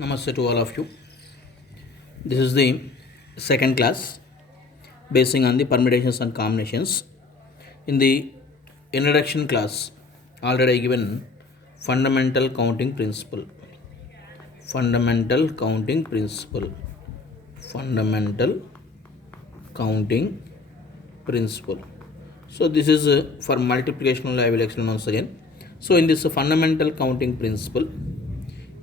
Namaste to all of you. This is the second class basing on the permutations and combinations. In the introduction class, already given fundamental counting principle. Fundamental counting principle. Fundamental counting principle. So this is for multiplication only. I will explain once again. So in this fundamental counting principle,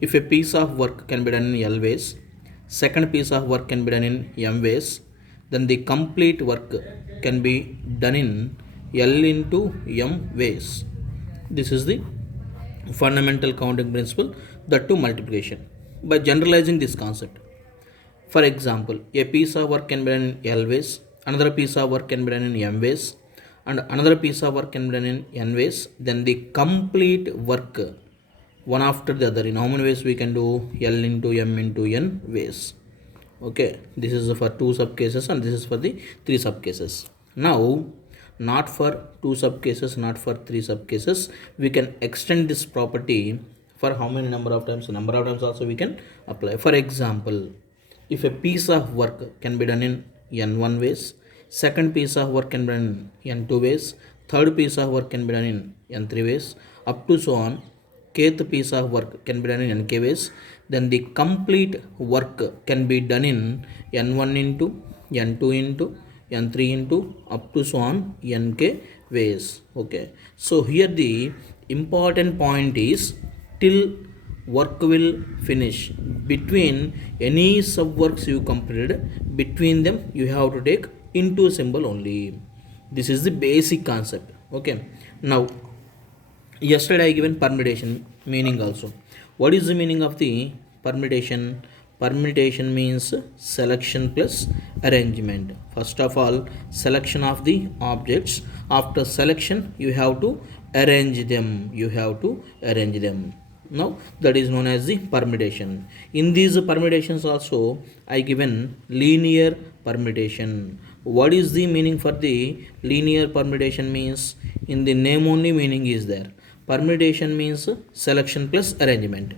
if a piece of work can be done in L ways, second piece of work can be done in M ways, then the complete work can be done in L into M ways. This is the fundamental counting principle, that to multiplication. By generalizing this concept, for example, a piece of work can be done in L ways, another piece of work can be done in M ways, and another piece of work can be done in N ways, then the complete work one after the other, in how many ways we can do? L into M into N ways. Okay, this is for two sub cases and this is for the three sub cases. Now, not for two sub cases, not for three sub cases, we can extend this property for how many number of times? Number of times also we can apply. For example, if a piece of work can be done in N1 ways, second piece of work can be done in N2 ways, third piece of work can be done in N3 ways, up to so on, kth piece of work can be done in nk ways, then the complete work can be done in n1 into n2 into n3 into up to so on nk ways. Okay, so here the important point is till work will finish, between any sub works you completed, between them you have to take into symbol only. This is the basic concept. Okay, now yesterday I given permutation meaning also. What is the meaning of the permutation? Permutation means selection plus arrangement. First of all, selection of the objects. After selection, you have to arrange them. Now that is known as the permutation. In these permutations also, I given linear permutation. What is the meaning for the linear permutation? Means in the name only meaning is there. Permutation means selection plus arrangement.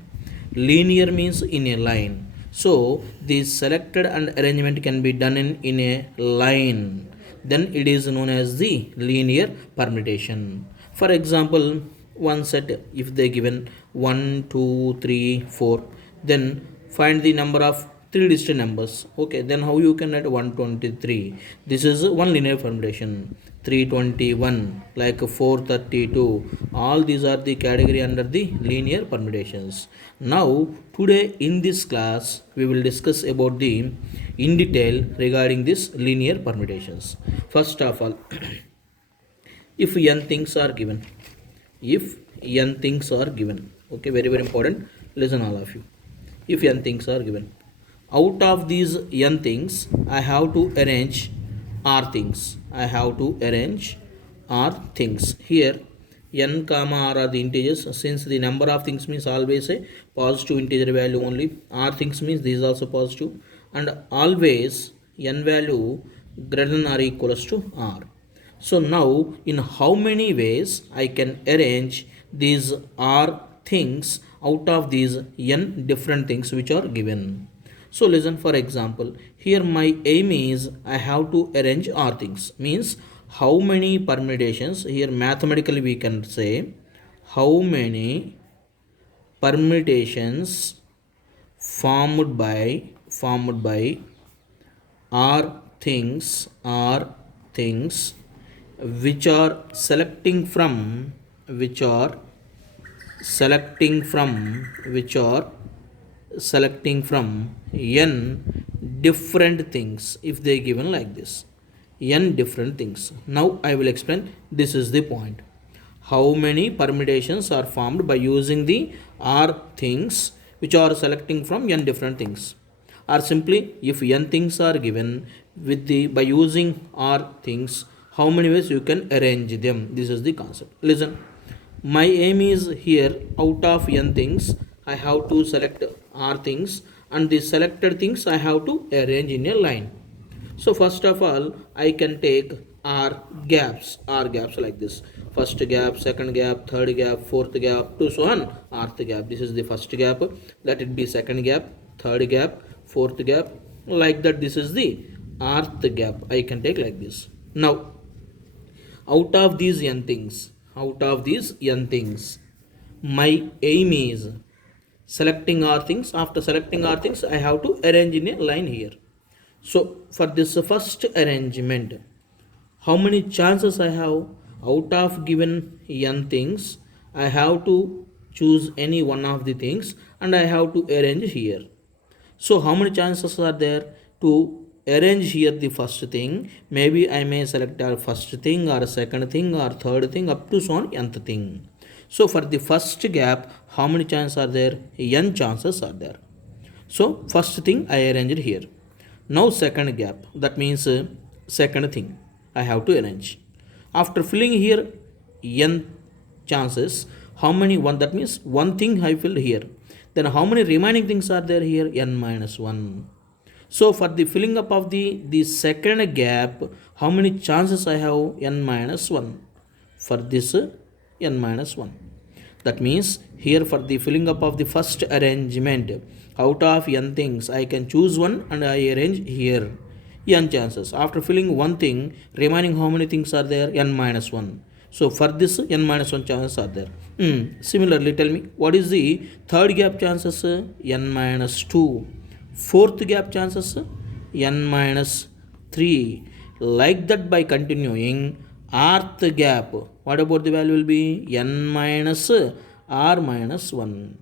Linear means in a line. So the selected and arrangement can be done in a line. Then it is known as the linear permutation. For example, one set, if they given 1, 2, 3, 4, then find the number of three distinct numbers. Okay, then how you can write 123? This is one linear permutation. 321, like 432, all these are the category under the linear permutations. Now today in this class we will discuss about the in detail regarding this linear permutations. First of all, if n things are given, okay, very very important, listen all of you. If n things are given, out of these n things I have to arrange r things. Here n comma r are the integers. Since the number of things means always a positive integer value only, r things means this is also positive, and always n value greater than or equals to r. So now in how many ways I can arrange these r things out of these n different things which are given? So listen, for example, here my aim is I have to arrange r things. Means how many permutations, here mathematically we can say how many permutations formed by r things which are selecting from n different things, if they given like this, n different things. Now I will explain. This is the point. How many permutations are formed by using the r things which are selecting from n different things, or simply if n things are given with the by using r things, how many ways you can arrange them? This is the concept. Listen, my aim is here out of n things I have to select r things, and the selected things I have to arrange in a line. So first of all, I can take are gaps like this: first gap, second gap, third gap, fourth gap, to so on rth gap. This is the first gap, let it be second gap, third gap, fourth gap, like that. This is the rth gap, I can take like this. Now out of these n things, my aim is selecting r things. After selecting r things, I have to arrange in a line here. So for this first arrangement, how many chances I have? Out of given n things, I have to choose any one of the things and I have to arrange here. So how many chances are there to arrange here the first thing? Maybe I may select our first thing or second thing or third thing up to so on nth thing. So for the first gap, how many chances are there? N chances are there. So first thing I arranged here. Now second gap, that means second thing I have to arrange. After filling here n chances, how many? One, that means one thing I filled here. Then how many remaining things are there here? N minus 1. So for the filling up of the second gap, how many chances I have? N minus 1. For this n minus 1. That means here for the filling up of the first arrangement, out of n things, I can choose one and I arrange here n chances. After filling one thing, remaining how many things are there? N minus 1. So for this n minus 1 chances are there. Similarly, tell me what is the third gap chances? N minus 2. Fourth gap chances? N minus 3. Like that, by continuing rth gap, what about the value will be? N minus r minus 1.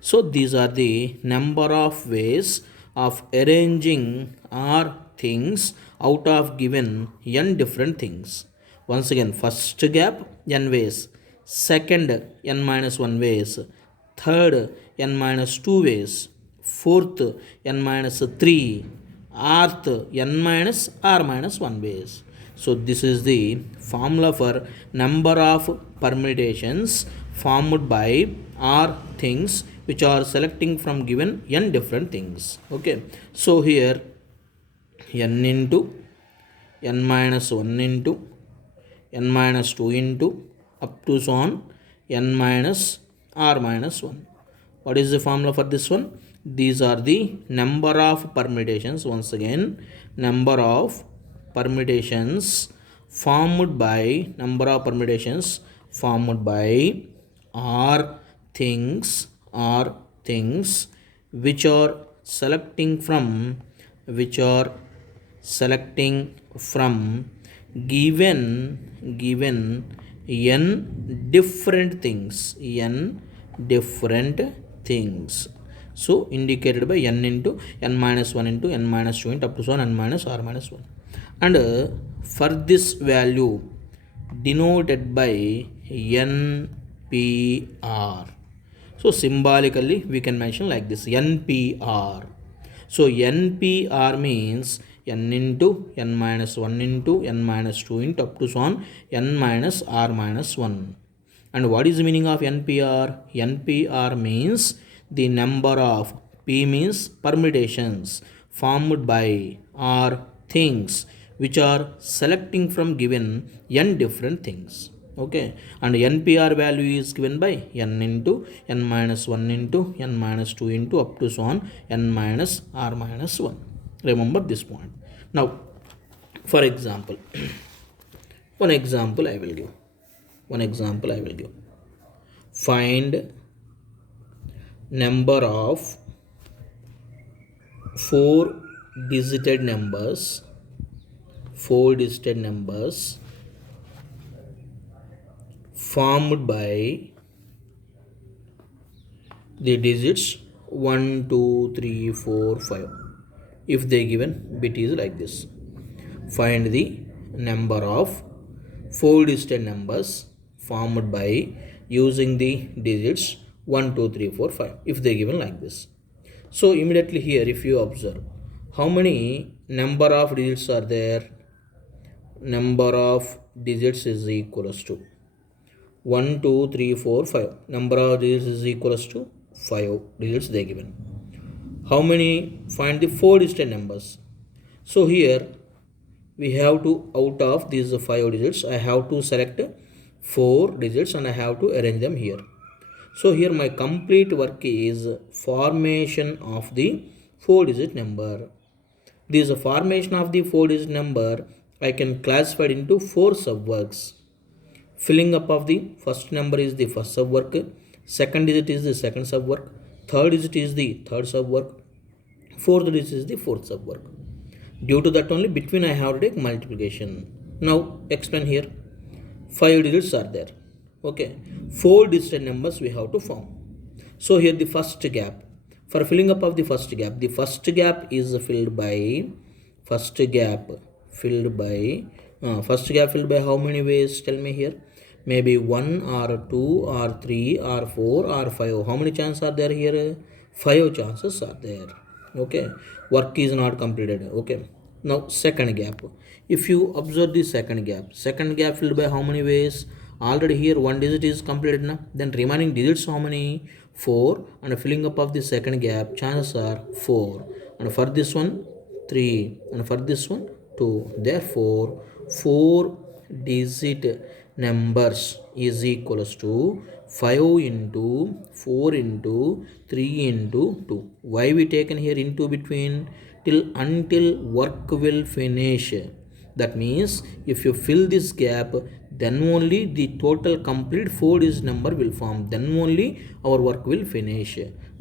So these are the number of ways of arranging r things out of given n different things. Once again, first gap n ways, second n minus 1 ways, third n minus 2 ways, fourth n minus 3, rth n minus r minus 1 ways. So this is the formula for number of permutations formed by r things which are selecting from given n different things. Okay, so here n into n minus 1 into n minus 2 into up to so on n minus r minus 1. What is the formula for this one? These are the number of permutations. Once again, number of permutations formed by r things which are selecting from given n different things. So indicated by n into n minus 1 into n minus 2 into up to so on n minus r minus 1. And for this value denoted by NPR. So symbolically we can mention like this, NPR. So NPR means n into n minus 1 into n minus 2 into up to so on n minus r minus 1. And what is the meaning of NPR? NPR means the number of, P means permutations, formed by r things which are selecting from given n different things. Okay, and NPR value is given by n into n minus 1 into n minus 2 into up to so on n minus r minus 1. Remember this point. Now for example, one example I will give. Find number of 4 digit numbers formed by the digits 1, 2, 3, 4, 5. If they given bit is like this. Find the number of 4 digit numbers formed by using the digits 1, 2, 3, 4, 5. If they given like this. So immediately here if you observe, how many number of digits are there? Number of digits is equals to 1, 2, 3, 4, 5. Number of digits is equals to 5 digits they given. How many? Find the 4 digit numbers. So here we have to, out of these 5 digits, I have to select 4 digits and I have to arrange them here. So here my complete work is formation of the 4-digit number. This formation of the 4-digit number I can classify it into 4 subworks. Filling up of the first number is the first subwork, second digit is the second subwork, third digit is the third subwork, fourth digit is the fourth subwork. Due to that only between I have to take multiplication. Now explain here. 5 digits are there. Okay. 4 digit numbers we have to form. So here the first gap. For filling up of the first gap is filled by first gap filled by how many ways? Tell me here. Maybe 1 or 2 or 3 or 4 or 5. How many chances are there here? 5 chances are there. Okay. Work is not completed. Okay. Now second gap. If you observe the second gap filled by how many ways? Already here one digit is completed now. Then remaining digits how many? 4, and filling up of the second gap chances are 4, and for this one 3, and for this one 2. Therefore 4 digit numbers is equals to 5 into 4 into 3 into 2. Why we taken here into between? Until work will finish. That means if you fill this gap, then only the total complete 4-digit number will form. Then only our work will finish.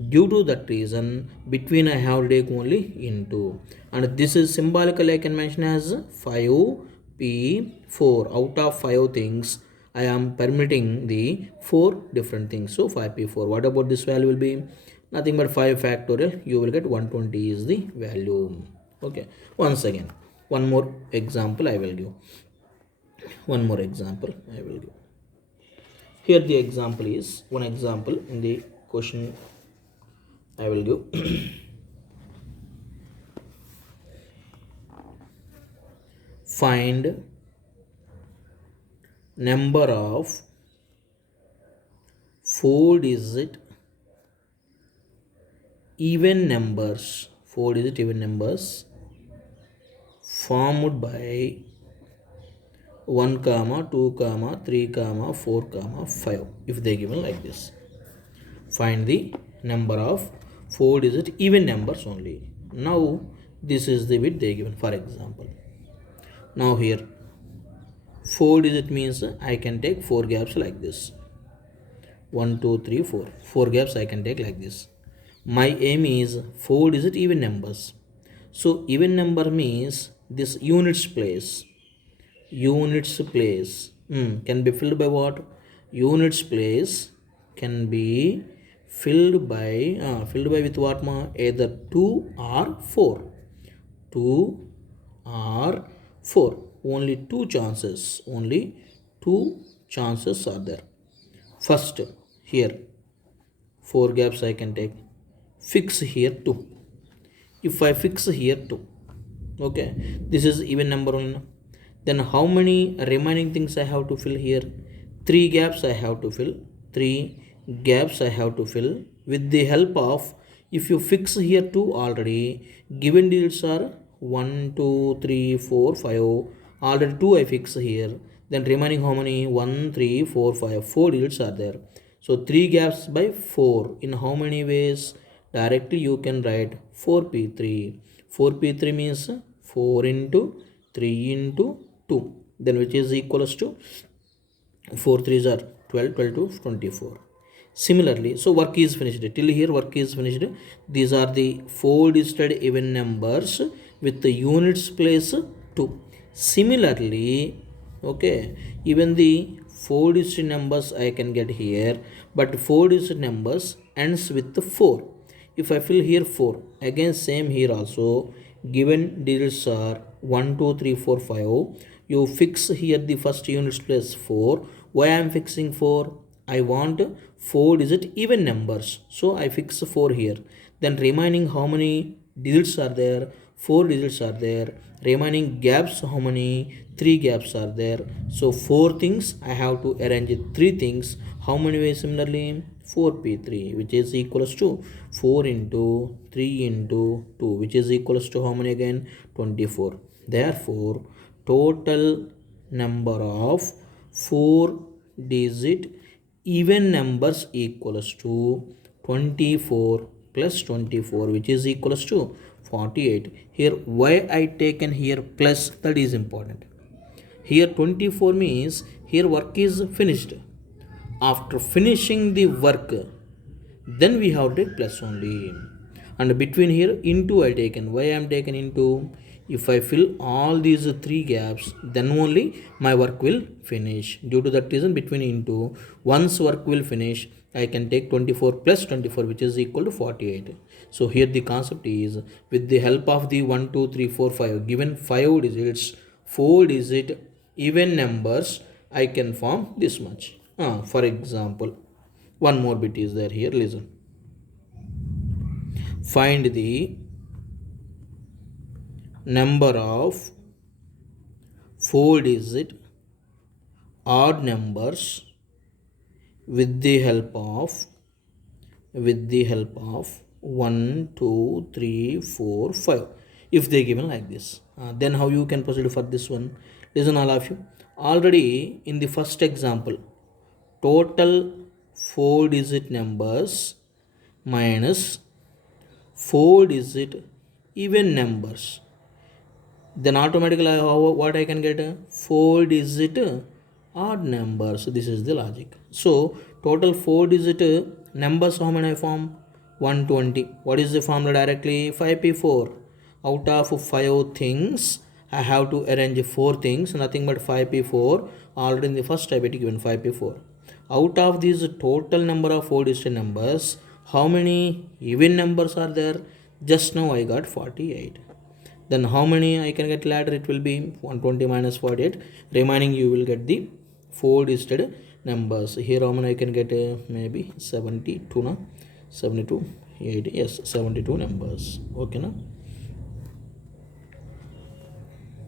Due to that reason, between I have to take only into. And this is symbolically I can mention as 5P4. Out of 5 things, I am permitting the 4 different things. So 5P4. What about this value will be? Nothing but 5 factorial. You will get 120 is the value. Okay. Once again, one more example I will give. Here the example is, one example in the question I will give. Find number of 4-digit even numbers formed by 1, 2, 3, 4, 5, if they given like this. Find the number of 4-digit even numbers only. Now this is the bit they given. For example, now here 4-digit means I can take 4 gaps like this. 1, 2, 3, 4. 4 gaps I can take like this. My aim is 4-digit even numbers. So even number means this units place can be filled by what? Units place can be filled by with what? Either 2 or 4. 2 or 4. Only 2 chances are there. First, here 4 gaps I can take. Fix here 2. If I fix here 2, okay, this is even number only. Then how many remaining things I have to fill here? 3 gaps I have to fill. 3 gaps I have to fill with the help of, if you fix here 2 already, given digits are 1, 2, 3, 4, 5. Already 2 I fix here. Then remaining how many? 1, 3, 4, 5. 4 digits are there. So 3 gaps by 4. In how many ways? Directly you can write 4P3. 4P3 means 4 into 3 into 2. Then which is equals to 4 3s are 12, 12 to 24. Similarly, so work is finished. Till here work is finished. These are the 4-digit even numbers with the units place 2. Similarly, okay, even the 4-digit numbers I can get here, but 4-digit numbers ends with 4. If I fill here 4, again same here also, given digits are 1, 2, 3, 4, 5. You fix here the first units place 4. Why I am fixing 4? I want 4-digit even numbers. So I fix 4 here. Then remaining how many digits are there? 4 digits are there. Remaining gaps how many? 3 gaps are there. So 4 things I have to arrange it 3 things. How many ways? Similarly 4P3, which is equals to 4 into 3 into 2, which is equals to how many again? 24. Therefore total number of 4-digit even numbers equals to 24 plus 24, which is equals to 48. Here why I taken here plus, that is important. Here 24 means here work is finished. After finishing the work, then we have to take plus only. And between here into I taken. Why I am taken into? If I fill all these three gaps, then only my work will finish. Due to that reason, between into, once work will finish, I can take 24 plus 24, which is equal to 48. So here the concept is, with the help of the 1, 2, 3, 4, 5, given 5 digits, 4 digit even numbers, I can form this much. For example, one more bit is there here, listen. Find the number of 4-digit odd numbers with the help of 1, 2, 3, 4, 5. If they given like this, then how you can proceed for this one? Listen all of you. Already in the first example, total 4-digit numbers minus 4-digit even numbers, then automatically what I can get? 4-digit odd number. So this is the logic. So total 4-digit numbers, how many I form? 120. What is the formula directly? 5p4. Out of 5 things, I have to arrange 4 things, nothing but 5p4. Already in the first step it given 5p4. Out of these total number of 4-digit numbers, how many even numbers are there? Just now I got 48. Then how many I can get later? It will be 120 minus 48. Remaining you will get the 4-digit numbers. Here how many I can get? Maybe 72 na? 72, 80, yes, 72 numbers. Okay na?